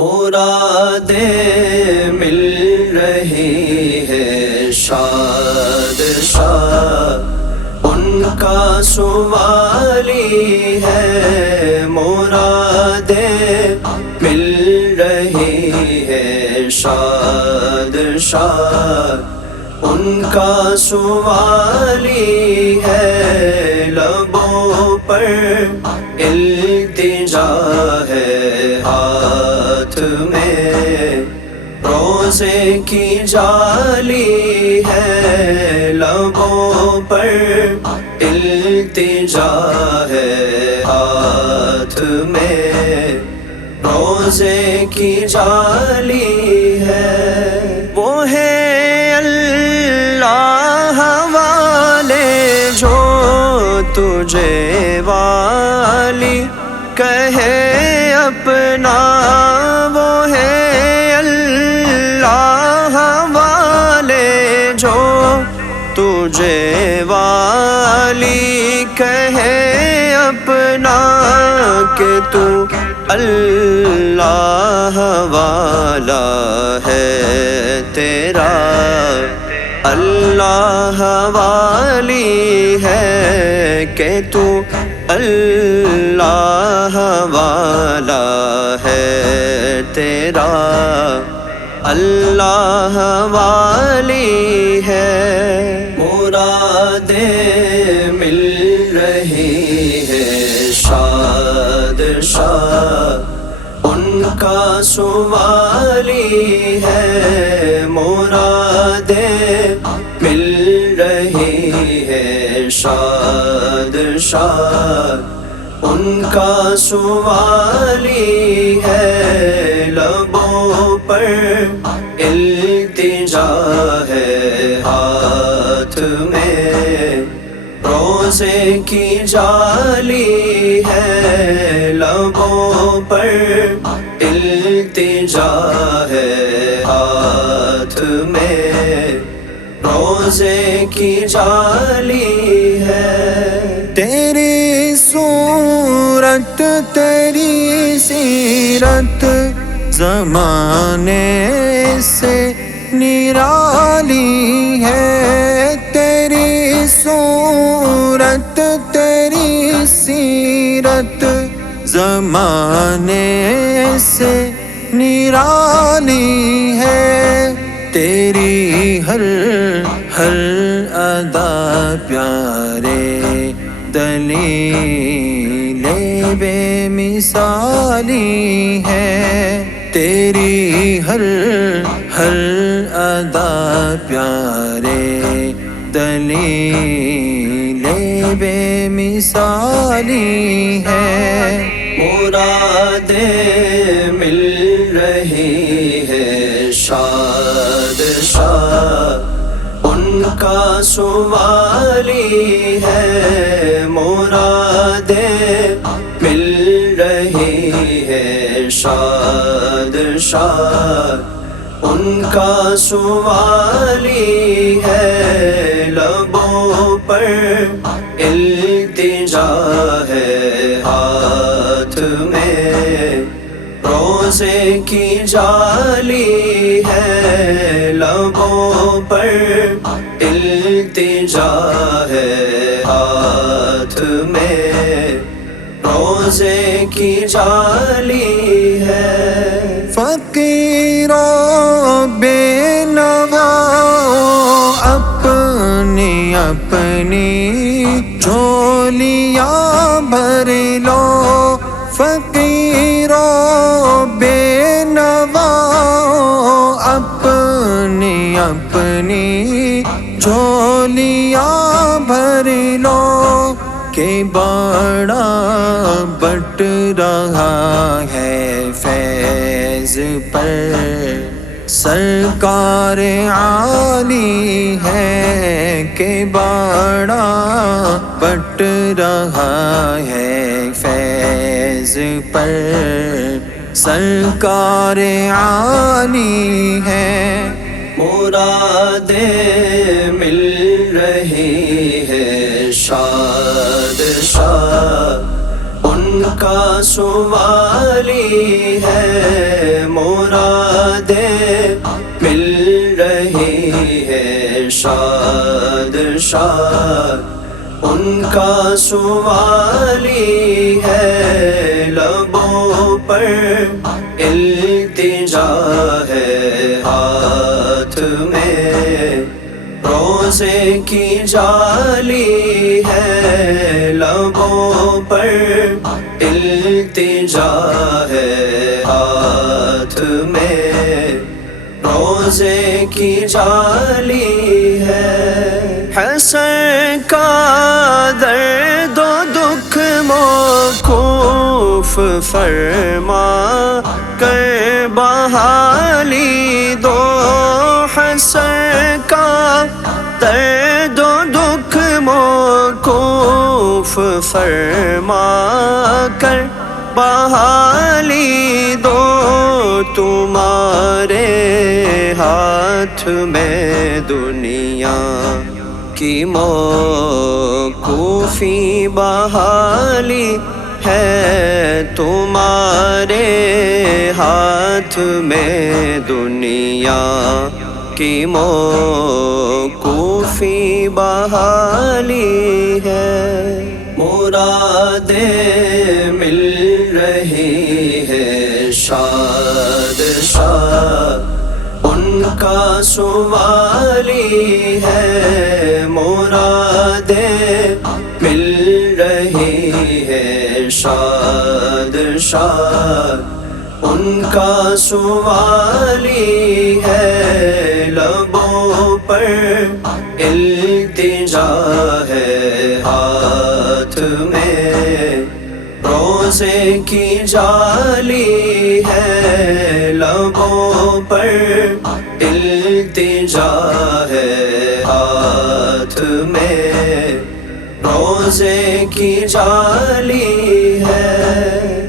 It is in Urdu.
مرادیں مل رہی ہے شاد شاد ان کا سوالی ہے، مرادیں مل رہی ہے شاد شاد ان کا سوالی ہے، لبوں پر التجا ہے، ہاتھ میں روزے کی جالی ہے، لبوں پر التجا ہے، ہاتھ میں روزے کی جالی ہے، وہ ہے اللہ والے جو تجھے والی کہے اپنا، وہ ہے اللہ والے جو تجھے والی کہے اپنا، کہ تو اللہ والا ہے تیرا اللہ والی ہے، کہ تو اللہ والا ہے تیرا اللہ والی ہے، مرادیں مل رہی ہے شاد شاد ان کا سوالی ہے، مرادیں مل رہی ہے شاد شاد ان کا سوالی ہے، لبوں پر التجا ہے، ہاتھ میں روزے کی جالی ہے، لبوں پر التجا ہے، ہاتھ میں روزے کی جالی ہے، تیری صورت تیری سیرت زمانے سے نرالی ہے، تیری صورت تیری سیرت زمانے سے نرالی ہے، تیری ہر ادا پیارے دلیل بے مثالی ہے، تیری ہر ادا پیارے دلیل بے مثالی ہے، مرادیں مل رہی ہے شاد شاد ان کا سوالی ہے، مرادیں مل رہی ہے شاد شاد ان کا سوالی ہے، لبوں پر التجا ہے، ہاتھ میں روزے کی جالی ہے، لبوں پر التجا ہے، ہاتھ میں روزے کی جالی ہے، فقیروں بے نوا اپنی اپنی جھولیاں بھر لو، فقیروں بے نوا اپنی اپنی جھولیاں بھر لو، کہ بڑا بٹ رہا ہے فیض پر سرکار عالی ہے، کہ بڑا بٹ رہا ہے فیض پر سرکار عالی ہے، مرادیں مل رہی ہے شاد شاد ان کا سوالی ہے، مرادیں مل رہی ہے، شاد شاد ان کا سوالی ہے، لبوں پر التجا ہے، ہاتھ میں روزے کی جالی ہے، لبوں پر التجا ہے، ہاتھ میں روزے کی جالی ہے۔ حسن کا درد و دکھ موقوف فرما کر بحالی دو، حسن کا درد و دکھ موقوف فرما کر بحالی دو، تمہارے ہاتھ میں دنیا کی موقوفی بحالی ہے، تمہارے ہاتھ میں دنیا کی موقوفی بحالی ہے، مرادیں مل رہی ہے، شاد شاد ان کا سوالی ہے، مرادیں مل رہی ہے، شاد شاد ان کا سوالی ہے، لبوں پر التجا ہے، ہاتھ میں روزے کی جالی ہے، لبوں پر التجا ہے، ہاتھ میں روزے کی جالی ہے۔